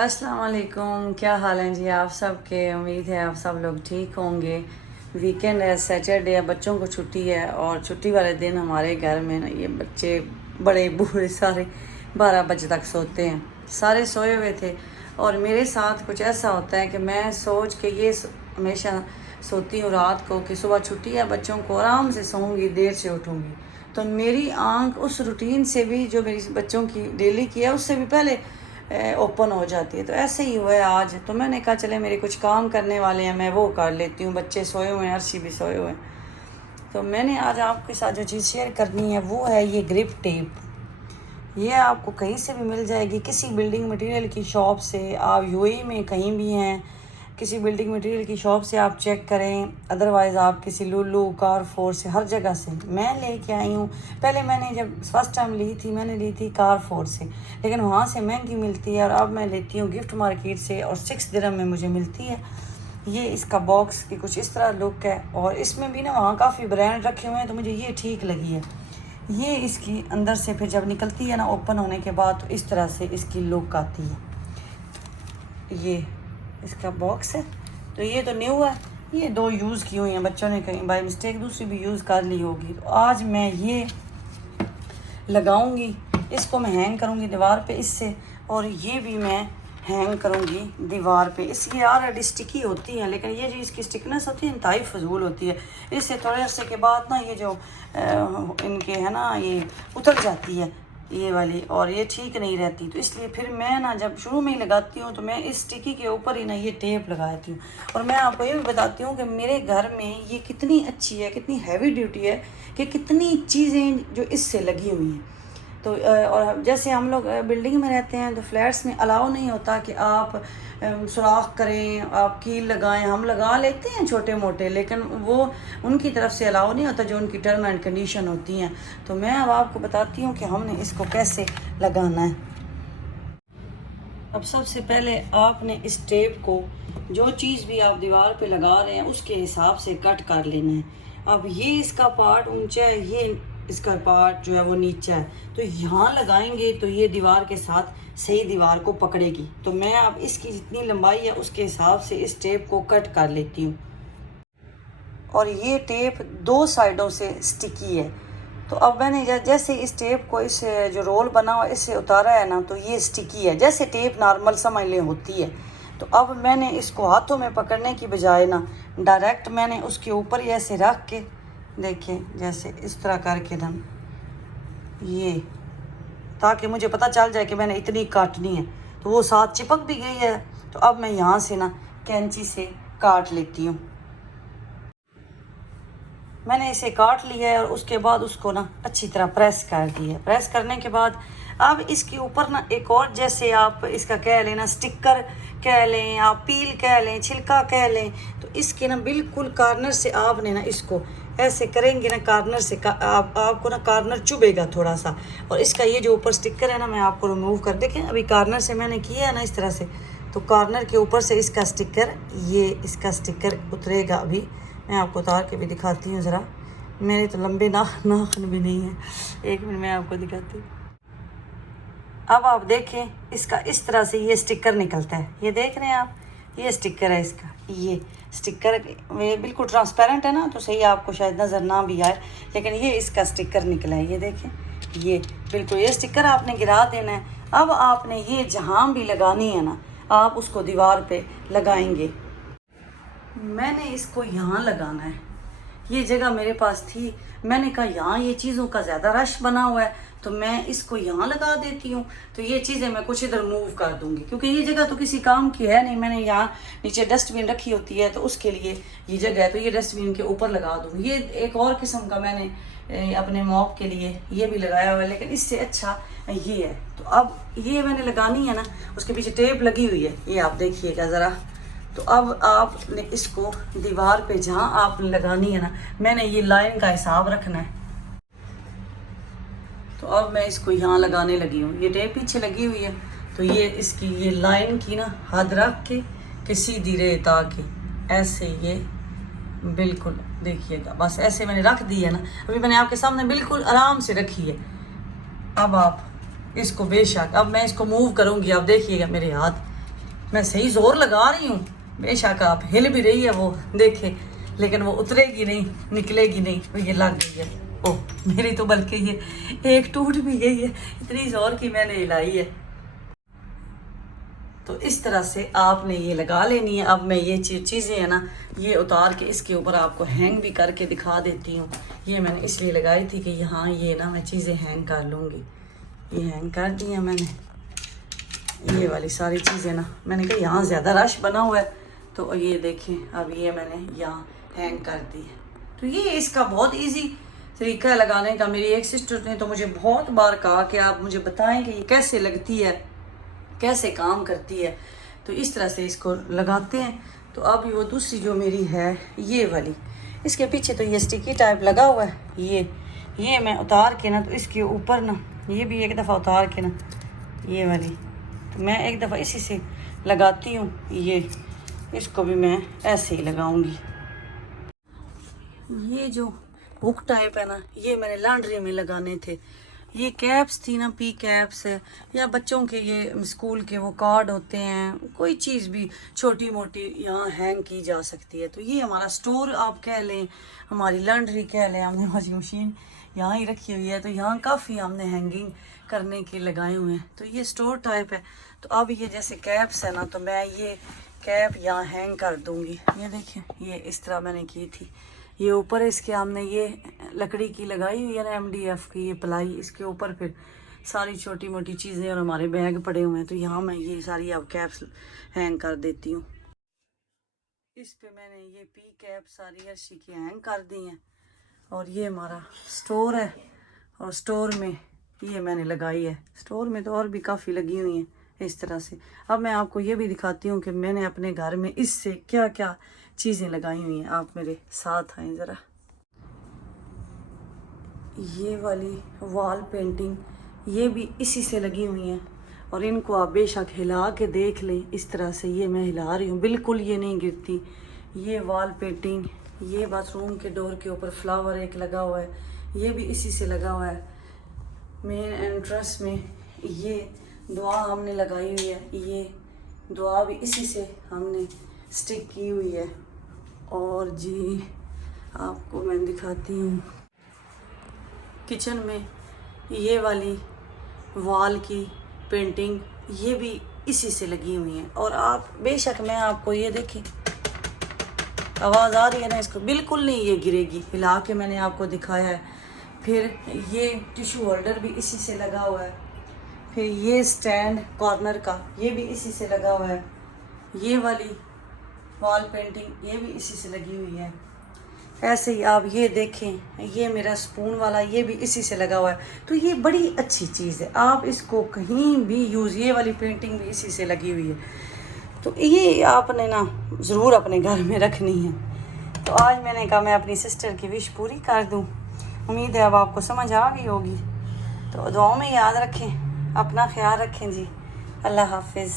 अस्सलाम वालेकुम, क्या हाल हैं जी आप सब के। उम्मीद है आप सब लोग ठीक होंगे। वीकेंड है, सैटरडे है, बच्चों को छुट्टी है और छुट्टी वाले दिन हमारे घर में ना ये बच्चे बड़े बूढ़े सारे 12 बजे तक सोते हैं। सारे सोए हुए थे और मेरे साथ कुछ ऐसा होता है कि मैं सोच के ये हमेशा सोती हूँ रात को कि सुबह छुट्टी है, बच्चों को आराम से सोऊंगी, देर से उठूँगी। तो मेरी आंख उस रूटीन से भी जो मेरी बच्चों की डेली की है उससे भी पहले ओपन हो जाती है। तो ऐसे ही हुआ है आज। तो मैंने कहा चले मेरे कुछ काम करने वाले हैं, मैं वो कर लेती हूँ। बच्चे सोए हुए हैं, अर्शी भी सोए हुए हैं। तो मैंने आज आपके साथ जो चीज़ शेयर करनी है वो है ये ग्रिप टेप। ये आपको कहीं से भी मिल जाएगी, किसी बिल्डिंग मटेरियल की शॉप से। आप यूएई में कहीं भी हैं, किसी बिल्डिंग मटेरियल की शॉप से आप चेक करें, अदरवाइज़ आप किसी लुलु, कारफोर से, हर जगह से। मैं लेके आई हूँ। पहले मैंने जब फर्स्ट टाइम ली थी मैंने ली थी कारफोर से, लेकिन वहाँ से महंगी मिलती है और अब मैं लेती हूँ गिफ्ट मार्केट से और 6 दिरहम में मुझे मिलती है। ये इसका बॉक्स की कुछ इस तरह लुक है और इसमें भी ना वहाँ काफ़ी ब्रांड रखे हुए हैं, तो मुझे ये ठीक लगी है। ये इसकी अंदर से फिर जब निकलती है ना ओपन होने के बाद, तो इस तरह से इसकी लुक आती है। ये इसका बॉक्स है। तो ये तो न्यू है, ये 2 यूज़ की हुई हैं बच्चों ने, कहीं बाय मिस्टेक दूसरी भी यूज़ कर ली होगी। तो आज मैं ये लगाऊंगी, इसको मैं हैंग करूंगी दीवार पे इससे, और ये भी मैं हैंग करूंगी दीवार पे। इसकी ऑलरेडी स्टिकी होती हैं, लेकिन ये जो इसकी स्टिकनेस होती है इंतहाई फजूल होती है। इससे थोड़े अरसे के बाद ना ये जो इनके है ना ये उतर जाती है ये वाली, और ये ठीक नहीं रहती। तो इसलिए फिर मैं ना जब शुरू में ही लगाती हूँ तो मैं इस स्टिकी के ऊपर ही ना ये टेप लगाती हूँ। और मैं आपको ये भी बताती हूँ कि मेरे घर में ये कितनी अच्छी है, कितनी हैवी ड्यूटी है, कि कितनी चीज़ें जो इससे लगी हुई हैं। तो और जैसे हम लोग बिल्डिंग में रहते हैं तो फ्लैट्स में अलाउ नहीं होता कि आप सुराख करें, आप कील लगाएं। हम लगा लेते हैं छोटे मोटे, लेकिन वो उनकी तरफ से अलाउ नहीं होता जो उनकी टर्म एंड कंडीशन होती हैं। तो मैं अब आपको बताती हूँ कि हमने इसको कैसे लगाना है। अब सबसे पहले आपने इस टेप को, जो चीज़ भी आप दीवार पे लगा रहे हैं उसके हिसाब से कट कर लेना है। अब ये इसका पार्ट ऊंचा है, ये इसका पार्ट जो है वो नीचा है, तो यहाँ लगाएंगे तो ये दीवार के साथ सही दीवार को पकड़ेगी। तो मैं अब इसकी जितनी लंबाई है उसके हिसाब से इस टेप को कट कर लेती हूँ। और ये टेप 2 साइडों से स्टिकी है। तो अब मैंने जैसे इस टेप को, इस जो रोल बना हुआ इससे उतारा है ना, तो ये स्टिकी है, जैसे टेप नॉर्मल समझ लें होती है। तो अब मैंने इसको हाथों में पकड़ने की बजाय ना डायरेक्ट मैंने उसके ऊपर ही ऐसे रख के, देखें जैसे इस तरह करके ना ये, ताकि मुझे पता चल जाए कि मैंने इतनी काटनी है। तो वो साथ चिपक भी गई है। तो अब मैं यहाँ से ना कैंची से काट लेती हूँ। मैंने इसे काट लिया है और उसके बाद उसको ना अच्छी तरह प्रेस कर दिया। प्रेस करने के बाद अब इसके ऊपर ना एक और, जैसे आप इसका कह लें ना स्टिकर कह लें, आप पील कह लें, छिलका कह लें, तो इसके ना बिल्कुल कॉर्नर से आपने ना इसको ऐसे करेंगे ना, कॉर्नर से आपको ना कॉर्नर चुभेगा थोड़ा सा। और इसका ये जो ऊपर स्टिकर है ना, मैं आपको रिमूव कर, देखें अभी कॉर्नर से मैंने किया है ना इस तरह से, तो कॉर्नर के ऊपर से इसका स्टिकर, ये इसका स्टिकर उतरेगा। अभी मैं आपको उतार के भी दिखाती हूँ ज़रा। मेरे तो लंबे नाखून भी नहीं है, एक मिनट में आपको दिखाती हूँ। अब आप देखें इसका इस तरह से ये स्टिकर निकलता है, ये देख रहे हैं आप, ये स्टिकर है इसका। ये स्टिकर बिल्कुल ट्रांसपेरेंट है ना, तो सही आपको शायद नज़र ना भी आए, लेकिन ये इसका स्टिकर निकला है। ये देखें, ये बिल्कुल ये स्टिकर आपने गिरा देना है। अब आपने ये जहाँ भी लगानी है ना, आप उसको दीवार पे लगाएंगे। मैंने इसको यहाँ लगाना है, ये जगह मेरे पास थी। मैंने कहा यहाँ ये चीज़ों का ज़्यादा रश बना हुआ है, तो मैं इसको यहाँ लगा देती हूँ। तो ये चीज़ें मैं कुछ इधर मूव कर दूँगी, क्योंकि ये जगह तो किसी काम की है नहीं। मैंने यहाँ नीचे डस्टबिन रखी होती है, तो उसके लिए ये जगह है, तो ये डस्टबिन के ऊपर लगा दूँगी। ये एक और किस्म का मैंने अपने मॉप के लिए ये भी लगाया हुआ है, लेकिन इससे अच्छा ये है। तो अब ये मैंने लगानी है ना, उसके पीछे टेप लगी हुई है, ये आप देखिएगा ज़रा। तो अब आपने इसको दीवार पे जहाँ आप लगानी है ना, मैंने ये लाइन का हिसाब रखना है। तो अब मैं इसको यहाँ लगाने लगी हूँ, ये टेप पीछे लगी हुई है, तो ये इसकी ये लाइन की ना हद रख के सीधी रहे, ताकि ऐसे ये बिल्कुल देखिएगा, बस ऐसे मैंने रख दी है ना। अभी मैंने आपके सामने बिल्कुल आराम से रखी है। अब आप इसको बेशक, अब मैं इसको मूव करूँगी, अब देखिएगा मेरे हाथ मैं सही जोर लगा रही हूँ, बेशक आप हिल भी रही है वो देखे, लेकिन वो उतरेगी नहीं, निकलेगी नहीं, तो ये लग गई है। ओह मेरी तो बल्कि ये एक टूट भी गई है, इतनी जोर की मैंने हिलाई है। तो इस तरह से आपने ये लगा लेनी है। अब मैं ये चीज़ें है ना, ये उतार के इसके ऊपर आपको हैंग भी करके दिखा देती हूँ। ये मैंने इसलिए लगाई थी कि यहाँ ये ना मैं चीज़ें हैंग कर लूँगी। ये हैंग कर दी है मैंने, ये वाली सारी चीज़ें ना, मैंने कहा यहाँ ज़्यादा रश बना हुआ है, तो ये देखें अब ये मैंने यहाँ हैंग कर दी है। तो ये इसका बहुत ईजी तरीका है लगाने का। मेरी एक सिस्टर ने तो मुझे बहुत बार कहा कि आप मुझे बताएं कि ये कैसे लगती है, कैसे काम करती है। तो इस तरह से इसको लगाते हैं। तो अब वो दूसरी जो मेरी है ये वाली, इसके पीछे तो ये स्टिकी टाइप लगा हुआ है। ये मैं उतार के ना, तो इसके ऊपर ना ये भी एक दफ़ा उतार के ना, ये वाली तो मैं एक दफ़ा इसी से लगाती हूँ। ये इसको भी मैं ऐसे ही लगाऊंगी। ये जो हुक टाइप है ना, ये मैंने लॉन्ड्री में लगाने थे। ये कैप्स थी ना, पी कैप्स है, या बच्चों के ये स्कूल के वो कार्ड होते हैं, कोई चीज़ भी छोटी मोटी यहाँ हैंग की जा सकती है। तो ये हमारा स्टोर आप कह लें, हमारी लॉन्ड्री कह लें। हमने वॉशिंग मशीन यहाँ ही रखी हुई है, तो यहाँ काफ़ी हमने हैंगिंग करने के लगाए हुए हैं। तो ये स्टोर टाइप है। तो अब ये जैसे कैप्स है ना, तो मैं ये कैप यहाँ हैंग कर दूँगी। ये देखिए, ये इस तरह मैंने की थी। ये ऊपर इसके हमने ये लकड़ी की लगाई हुई है ना, MDF की ये प्लाई, इसके ऊपर फिर सारी छोटी मोटी चीज़ें और हमारे बैग पड़े हुए हैं। तो यहाँ मैं ये सारी अब कैप्स हैंग कर देती हूँ। इस पे मैंने ये पी कैप सारी अर्शी की हैंग कर दी हैं। और ये हमारा स्टोर है, और स्टोर में ये मैंने लगाई है। स्टोर में तो और भी काफ़ी लगी हुई हैं इस तरह से। अब मैं आपको ये भी दिखाती हूँ कि मैंने अपने घर में इससे क्या क्या चीज़ें लगाई हुई हैं। आप मेरे साथ आएँ ज़रा। ये वाली वॉल पेंटिंग ये भी इसी से लगी हुई हैं, और इनको आप बेशक हिला के देख लें। इस तरह से ये मैं हिला रही हूँ, बिल्कुल ये नहीं गिरती। ये वॉल पेंटिंग, ये बाथरूम के डोर के ऊपर फ्लावर एक लगा हुआ है, ये भी इसी से लगा हुआ है। मेन एंट्रेंस में ये दुआ हमने लगाई हुई है, ये दुआ भी इसी से हमने स्टिक की हुई है। और जी आपको मैं दिखाती हूँ, किचन में ये वाली वॉल की पेंटिंग ये भी इसी से लगी हुई है। और आप बेशक, मैं आपको ये देखिए, आवाज़ आ रही है ना, इसको बिल्कुल नहीं ये गिरेगी, हिला के मैंने आपको दिखाया है। फिर ये टिश्यू होल्डर भी इसी से लगा हुआ है। फिर ये स्टैंड कॉर्नर का ये भी इसी से लगा हुआ है। ये वाली वॉल पेंटिंग ये भी इसी से लगी हुई है। ऐसे ही आप ये देखें, ये मेरा स्पून वाला ये भी इसी से लगा हुआ है। तो ये बड़ी अच्छी चीज़ है, आप इसको कहीं भी यूज़, ये वाली पेंटिंग भी इसी से लगी हुई है। तो ये आपने ना ज़रूर अपने घर में रखनी है। तो आज मैंने कहा मैं अपनी सिस्टर की विश पूरी कर दूं। उम्मीद है अब आपको समझ आ गई होगी। तो दुआओं में याद रखें, अपना ख्याल रखें जी। अल्लाह हाफिज़।